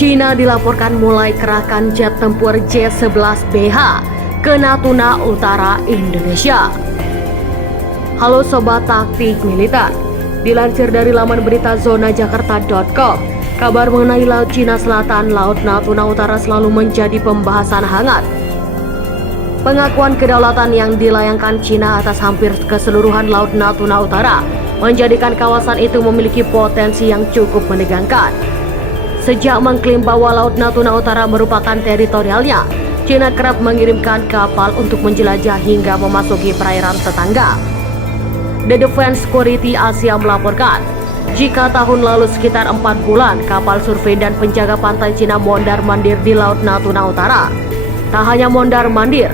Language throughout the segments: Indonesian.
China dilaporkan mulai kerahkan jet tempur J-11BH ke Natuna Utara, Indonesia. Halo Sobat Taktik Militer, dilansir dari laman berita zonajakarta.com, kabar mengenai Laut Cina Selatan, Laut Natuna Utara selalu menjadi pembahasan hangat. Pengakuan kedaulatan yang dilayangkan China atas hampir keseluruhan Laut Natuna Utara menjadikan kawasan itu memiliki potensi yang cukup menegangkan. Sejak mengklaim bahwa Laut Natuna Utara merupakan teritorialnya, China kerap mengirimkan kapal untuk menjelajah hingga memasuki perairan tetangga. The Defense Security Asia melaporkan, jika tahun lalu sekitar 4 bulan kapal survei dan penjaga pantai China mondar-mandir di Laut Natuna Utara. Tak hanya mondar-mandir,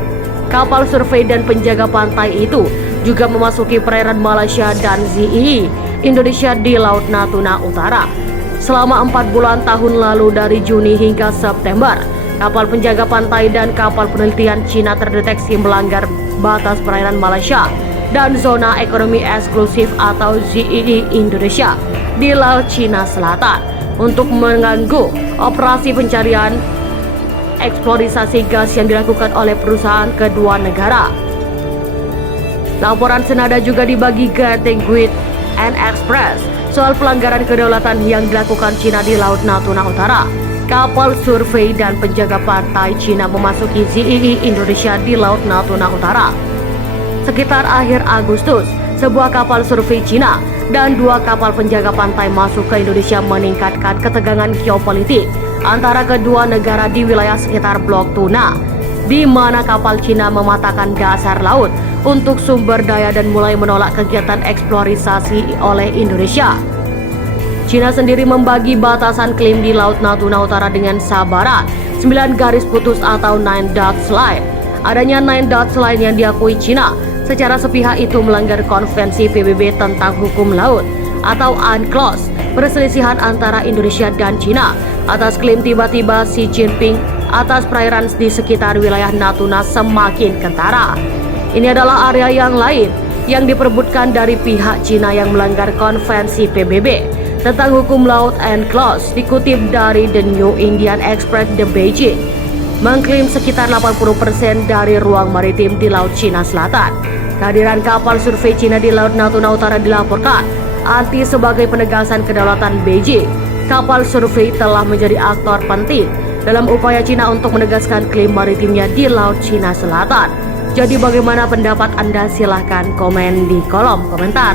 kapal survei dan penjaga pantai itu juga memasuki perairan Malaysia dan ZEE, Indonesia di Laut Natuna Utara. Selama 4 bulan tahun lalu dari Juni hingga September, kapal penjaga pantai dan kapal penelitian China terdeteksi melanggar batas perairan Malaysia dan zona ekonomi eksklusif atau ZEE Indonesia di Laut Cina Selatan untuk mengganggu operasi pencarian eksploitasi gas yang dilakukan oleh perusahaan kedua negara. Laporan senada juga dibagi Getting Grid and Express soal pelanggaran kedaulatan yang dilakukan China di Laut Natuna Utara. Kapal survei dan penjaga pantai China memasuki ZEE Indonesia di Laut Natuna Utara. Sekitar akhir Agustus, sebuah kapal survei China dan 2 kapal penjaga pantai masuk ke Indonesia meningkatkan ketegangan geopolitik antara kedua negara di wilayah sekitar Blok Tuna, di mana kapal China mematahkan dasar laut untuk sumber daya dan mulai menolak kegiatan eksploitasi oleh Indonesia. China sendiri membagi batasan klaim di Laut Natuna Utara dengan Sabaran 9 garis putus atau 9 dots line. Adanya 9 dots line yang diakui China secara sepihak itu melanggar konvensi PBB tentang hukum laut atau UNCLOS. Perselisihan antara Indonesia dan China atas klaim tiba-tiba Xi Jinping atas perairan di sekitar wilayah Natuna semakin kentara. Ini adalah area yang lain yang diperebutkan dari pihak China yang melanggar konvensi PBB tentang hukum laut UNCLOS. Dikutip dari The New Indian Express, The Beijing mengklaim sekitar 80% dari ruang maritim di Laut Cina Selatan. Kehadiran kapal survei China di Laut Natuna Utara dilaporkan arti sebagai penegasan kedaulatan Beijing. Kapal survei telah menjadi aktor penting dalam upaya China untuk menegaskan klaim maritimnya di Laut Cina Selatan. Jadi bagaimana pendapat Anda? Silahkan komen di kolom komentar.